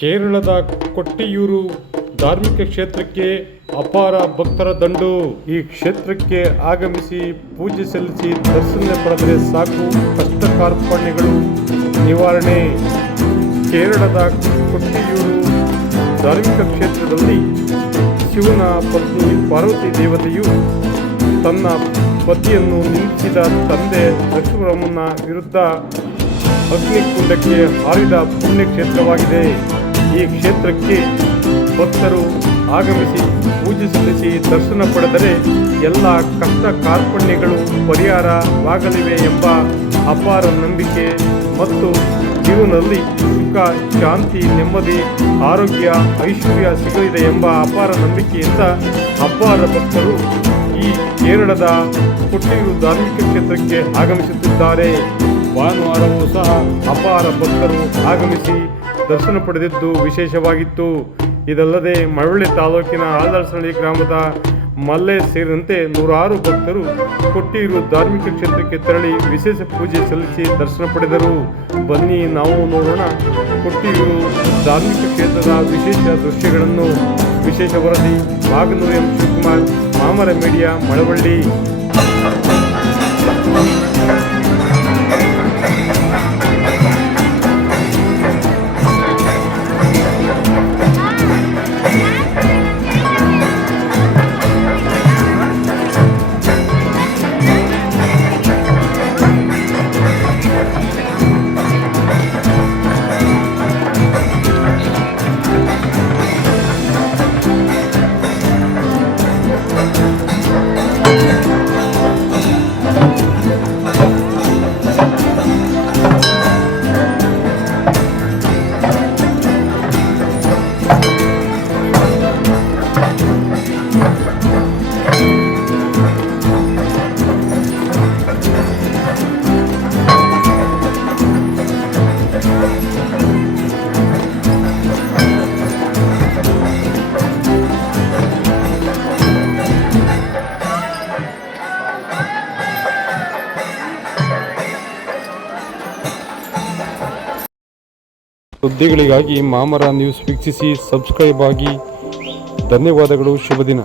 ಕೇರಳದ ಕೊಟ್ಟಿಯೂರು ಧಾರ್ಮಿಕ ಕ್ಷೇತ್ರಕ್ಕೆ ಅಪಾರ ಭಕ್ತರ ದಂಡು. ಈ ಕ್ಷೇತ್ರಕ್ಕೆ ಆಗಮಿಸಿ ಪೂಜೆ ಸಲ್ಲಿಸಿ ದರ್ಶನ ಪಡೆದರೆ ಸಾಕು, ಕಷ್ಟ ಕಾರ್ಪಣ್ಯಗಳು ನಿವಾರಣೆ. ಕೇರಳದ ಕೊಟ್ಟಿಯೂರು ಧಾರ್ಮಿಕ ಕ್ಷೇತ್ರದಲ್ಲಿ ಶಿವನ ಪತ್ನಿ ಪಾರ್ವತಿ ದೇವತೆಯು ತನ್ನ ಪತಿಯನ್ನು ನಿಂದಿಸಿದ ತಂದೆ ಲಕ್ಷ್ಮಣನ ವಿರುದ್ಧ ಅಗ್ನಿಕುಂಡಕ್ಕೆ ಹಾರಿದ ಪುಣ್ಯಕ್ಷೇತ್ರವಾಗಿದೆ. ಈ ಕ್ಷೇತ್ರಕ್ಕೆ ಭಕ್ತರು ಆಗಮಿಸಿ ಪೂಜೆ ಸಲ್ಲಿಸಿ ದರ್ಶನ ಪಡೆದರೆ ಎಲ್ಲ ಕಷ್ಟ ಕಾರ್ಪಣ್ಯಗಳು ಪರಿಹಾರವಾಗಲಿವೆ ಎಂಬ ಅಪಾರ ನಂಬಿಕೆ ಮತ್ತು ಜೀವನದಲ್ಲಿ ಸುಖ, ಶಾಂತಿ, ನೆಮ್ಮದಿ, ಆರೋಗ್ಯ, ಐಶ್ವರ್ಯ ಸಿಗಲಿದೆ ಎಂಬ ಅಪಾರ ನಂಬಿಕೆಯಿಂದ ಅಪಾರ ಭಕ್ತರು ಈ ಕೇರಳದ ಕೊಟ್ಟಿಯೂರು ಧಾರ್ಮಿಕ ಕ್ಷೇತ್ರಕ್ಕೆ ಆಗಮಿಸುತ್ತಿದ್ದಾರೆ. ಭಾನುವಾರವೂ ಸಹ ಅಪಾರ ಭಕ್ತರು ಆಗಮಿಸಿ ದರ್ಶನ ಪಡೆದಿದ್ದು ವಿಶೇಷವಾಗಿತ್ತು. ಇದಲ್ಲದೆ ಮಳವಳ್ಳಿ ತಾಲೂಕಿನ ಆಲ್ದಸಳ್ಳಿ ಗ್ರಾಮದ ಮಲ್ಲೆ ಸೇರಿದಂತೆ ನೂರಾರು ಭಕ್ತರು ಕೊಟ್ಟಿಯೂರು ಧಾರ್ಮಿಕ ಕ್ಷೇತ್ರಕ್ಕೆ ತೆರಳಿ ವಿಶೇಷ ಪೂಜೆ ಸಲ್ಲಿಸಿ ದರ್ಶನ ಪಡೆದರು. ಬನ್ನಿ ನಾವು ನೋಡೋಣ ಕೊಟ್ಟಿಯೂರು ಧಾರ್ಮಿಕ ಕ್ಷೇತ್ರದ ವಿಶೇಷ ದೃಶ್ಯಗಳನ್ನು. ವಿಶೇಷ ವರದಿ ಬಾಗನೂರು ಎಂ ಶಿವಕುಮಾರ್, ಮಾಮರ ಮೀಡಿಯಾ, ಮಳವಳ್ಳಿ. ಸುದ್ದಿಗಳಿಗಾಗಿ ಮಾಮರ ನ್ಯೂಸ್ ವೀಕ್ಷಿಸಿ, ಸಬ್ಸ್ಕ್ರೈಬ್ ಆಗಿ. ಧನ್ಯವಾದಗಳು. ಶುಭ ದಿನ.